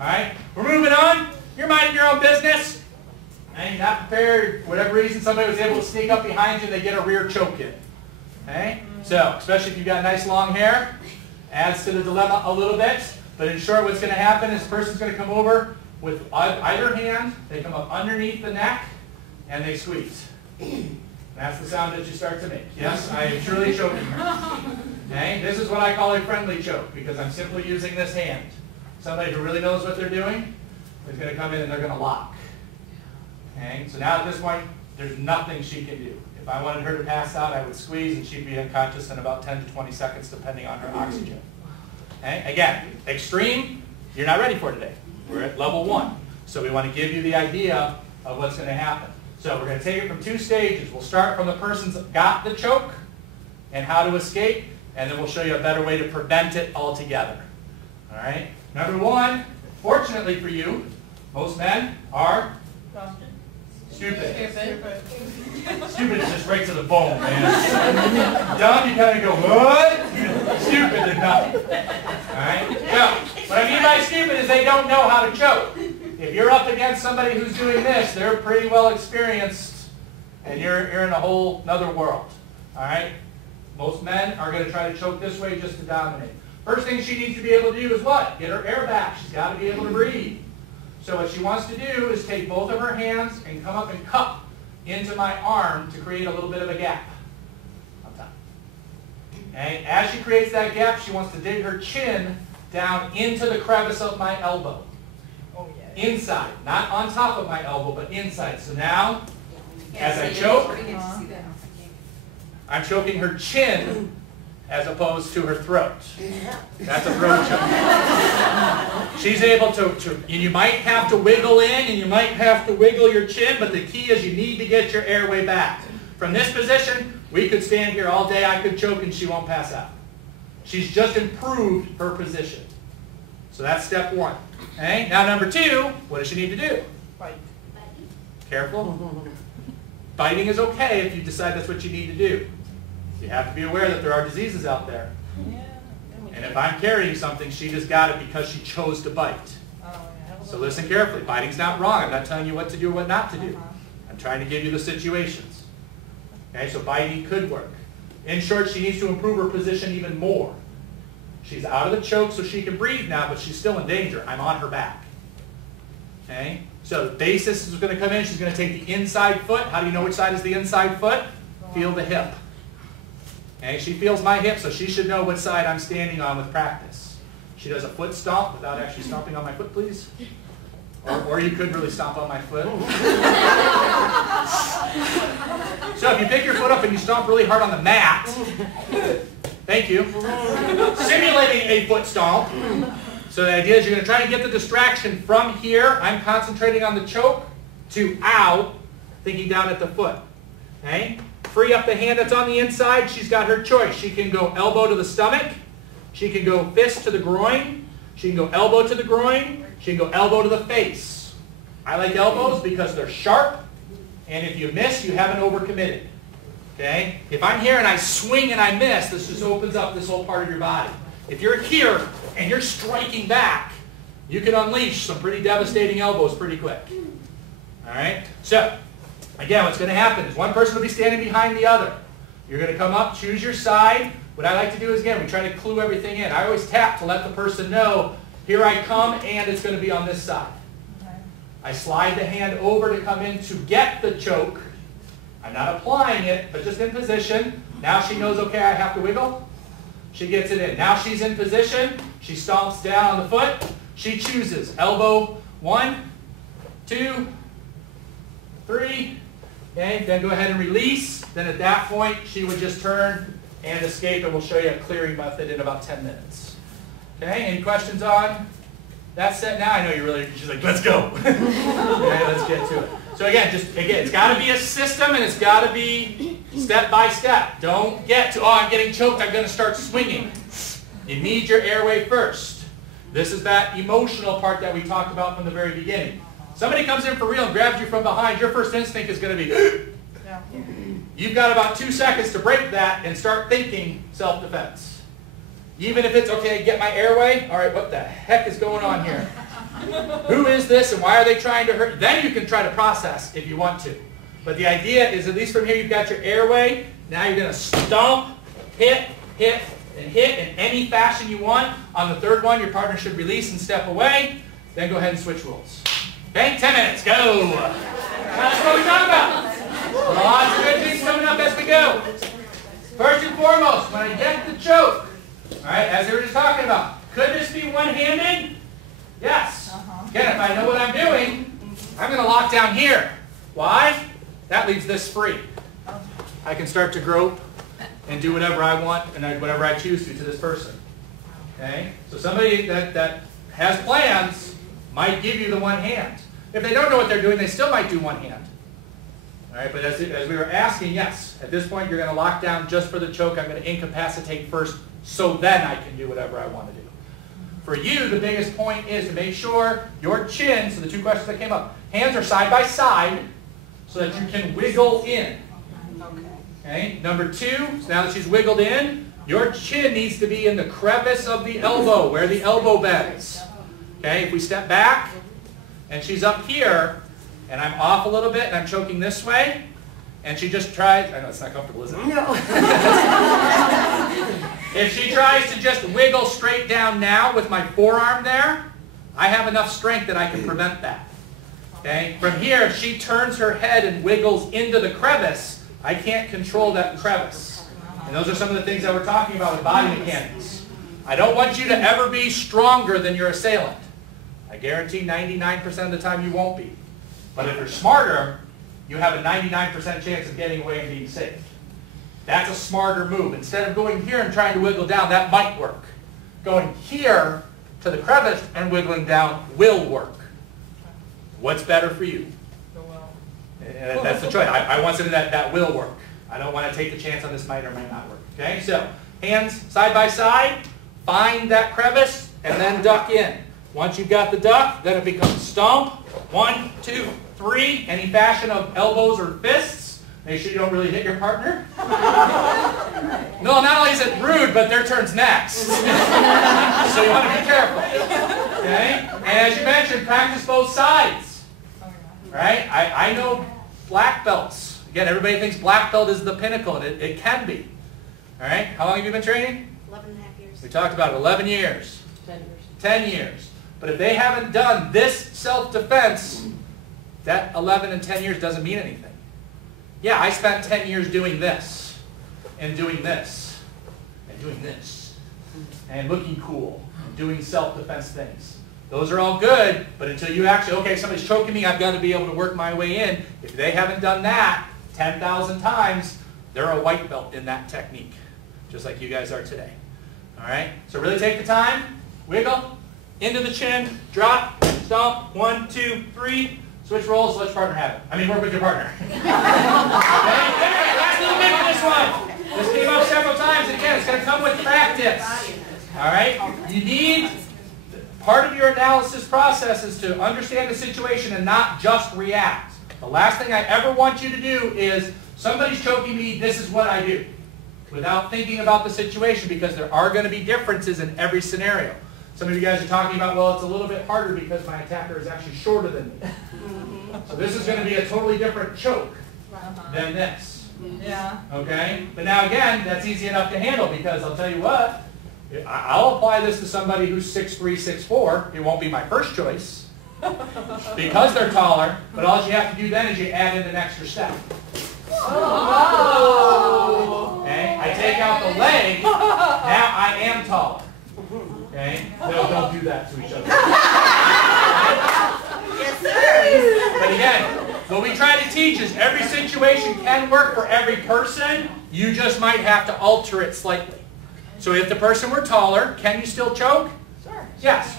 All right, we're moving on. You're minding your own business. And you're not prepared. For whatever reason, somebody was able to sneak up behind you and they get a rear choke in. Okay? So, especially if you've got nice long hair, adds to the dilemma a little bit. But in short, what's going to happen is the person's going to come over with either hand. They come up underneath the neck and they squeeze. That's the sound that you start to make. Yes, I am truly choking her. Okay? This is what I call a friendly choke because I'm simply using this hand. Somebody who really knows what they're doing is going to come in and they're going to lock. Okay? So now at this point, there's nothing she can do. If I wanted her to pass out, I would squeeze and she'd be unconscious in about 10 to 20 seconds depending on her oxygen. Okay? Again, extreme, you're not ready for today. We're at level 1. So we want to give you the idea of what's going to happen. So we're going to take it from 2 stages. We'll start from the person's got the choke and how to escape, and then we'll show you a better way to prevent it altogether. All right? Number 1, fortunately for you, most men are stupid. Stupid is just right to the bone, man. Dumb, you kind of go, what? Stupid is nothing. All right? So, what I mean by stupid is they don't know how to choke. If you're up against somebody who's doing this, they're pretty well experienced, and you're in a whole other world. All right? Most men are going to try to choke this way just to dominate. First thing she needs to be able to do is what? Get her air back. She's got to be able to breathe. So what she wants to do is take both of her hands and come up and cup into my arm to create a little bit of a gap up top. And as she creates that gap, she wants to dig her chin down into the crevice of my elbow. Inside, not on top of my elbow, but inside. So now, as I choke, I'm choking her chin as opposed to her throat. That's a throat choke. She's able to, and you might have to wiggle in and you might have to wiggle your chin, but the key is you need to get your airway back. From this position, we could stand here all day, I could choke and she won't pass out. She's just improved her position. So that's step 1. Okay? Now number 2, what does she need to do? Bite. Careful. Biting is okay if you decide that's what you need to do. You have to be aware that there are diseases out there. And if I'm carrying something, she just got it because she chose to bite. So listen carefully. Biting's not wrong. I'm not telling you what to do or what not to do. I'm trying to give you the situations. Okay, so biting could work. In short, she needs to improve her position even more. She's out of the choke so she can breathe now, but she's still in danger. I'm on her back. Okay? So the basis is going to come in. She's going to take the inside foot. How do you know which side is the inside foot? Feel the hip. Okay? She feels my hip, so she should know what side I'm standing on with practice. She does a foot stomp without actually stomping on my foot, please. Or you could really stomp on my foot. So if you pick your foot up and you stomp really hard on the mat, thank you, simulating a foot stomp. So the idea is you're going to try to get the distraction from here. I'm concentrating on the choke to out, thinking down at the foot. Okay? Free up the hand that's on the inside. She's got her choice. She can go elbow to the stomach. She can go fist to the groin. She can go elbow to the groin. She can go elbow to the face. I like elbows because they're sharp, and if you miss, you haven't overcommitted. Okay? If I'm here and I swing and I miss, this just opens up this whole part of your body. If you're here and you're striking back, you can unleash some pretty devastating elbows pretty quick. All right? So, again, what's going to happen is one person will be standing behind the other. You're going to come up, choose your side. What I like to do is, again, we try to clue everything in. I always tap to let the person know, here I come, and it's going to be on this side. Okay. I slide the hand over to come in to get the choke. I'm not applying it, but just in position. Now she knows, okay, I have to wiggle. She gets it in. Now she's in position. She stomps down on the foot. She chooses elbow 1, 2, 3. Okay, then go ahead and release. Then at that point, she would just turn and escape, and we'll show you a clearing method in about 10 minutes. Okay, any questions on that set now? I know you're really, she's like, let's go. Okay, let's get to it. So again, it's got to be a system, and it's got to be step by step. Don't get to, oh, I'm getting choked, I'm going to start swinging. You need your airway first. This is that emotional part that we talked about from the very beginning. Somebody comes in for real and grabs you from behind, your first instinct is going to be, you've got about 2 seconds to break that and start thinking self-defense. Even if it's, okay, get my airway, all right, what the heck is going on here? Who is this and why are they trying to hurt? Then you can try to process if you want to. But the idea is, at least from here, you've got your airway. Now you're going to stomp, hit, hit, and hit in any fashion you want. On the third one, your partner should release and step away. Then go ahead and switch roles. Okay, 10 minutes, go. That's what we're talking about. Lots of good things coming up as we go. First and foremost, when I get the choke, all right, as they were just talking about, could this be one-handed? Yes. Again, if I know what I'm doing, I'm going to lock down here. Why? That leaves this free. I can start to grope and do whatever I want and whatever I choose to this person. Okay? So somebody that has plans might give you the one hand. If they don't know what they're doing, they still might do one hand. All right, but as we were asking, yes, at this point you're going to lock down just for the choke. I'm going to incapacitate first so then I can do whatever I want to do. For you, the biggest point is to make sure your chin, so the two questions that came up, hands are side by side so that you can wiggle in. Okay. Number two, so now that she's wiggled in, your chin needs to be in the crevice of the elbow, where the elbow bends. Okay, if we step back and she's up here and I'm off a little bit and I'm choking this way and she just tries, I know it's not comfortable, is it? No. If she tries to just wiggle straight down now with my forearm there, I have enough strength that I can prevent that. Okay? From here, if she turns her head and wiggles into the crevice, I can't control that crevice. And those are some of the things that we're talking about with body mechanics. I don't want you to ever be stronger than your assailant. I guarantee 99% of the time you won't be. But if you're smarter, you have a 99% chance of getting away and being safe. That's a smarter move. Instead of going here and trying to wiggle down, that might work. Going here to the crevice and wiggling down will work. What's better for you? And that's the choice. I want something that will work. I don't want to take the chance on this might or might not work. Okay, so hands side by side, find that crevice, and then duck in. Once you've got the duck, then it becomes stomp. 1, 2, 3. Any fashion of elbows or fists. Make sure you don't really hit your partner. No, not only is it rude, but their turn's next. So you want to be careful. Okay? And as you mentioned, practice both sides. Right? I know black belts. Again, everybody thinks black belt is the pinnacle, and it can be. All right? How long have you been training? 11 and a half years. We talked about it, 11 years. 10 years. 10 years. But if they haven't done this self-defense, that 11 and 10 years doesn't mean anything. Yeah, I spent 10 years doing this, and doing this, and doing this, and looking cool, and doing self-defense things. Those are all good, but until you actually, okay, somebody's choking me, I've got to be able to work my way in. If they haven't done that 10,000 times, they're a white belt in that technique, just like you guys are today. All right? So really take the time, wiggle, into the chin, drop, stomp, 1, 2, 3. Switch roles, let your partner have it. I mean, work with your partner. Okay? Last little bit for this one. This came up several times, and again, it's going to come with practice. All right? You need, part of your analysis process is to understand the situation and not just react. The last thing I ever want you to do is, somebody's choking me, this is what I do. Without thinking about the situation, because there are going to be differences in every scenario. Some of you guys are talking about, well, it's a little bit harder because my attacker is actually shorter than me. So this is going to be a totally different choke than this. Yeah. Okay? But now again, that's easy enough to handle because I'll tell you what, I'll apply this to somebody who's 6'3", 6'4". It won't be my first choice because they're taller, but all you have to do then is you add in an extra step. Oh. Okay? I take out the leg, now I am taller. Okay? Don't do that to each other. Yes, sir. But again, what we try to teach is every situation can work for every person. You just might have to alter it slightly. So if the person were taller, can you still choke? Sure. Yes.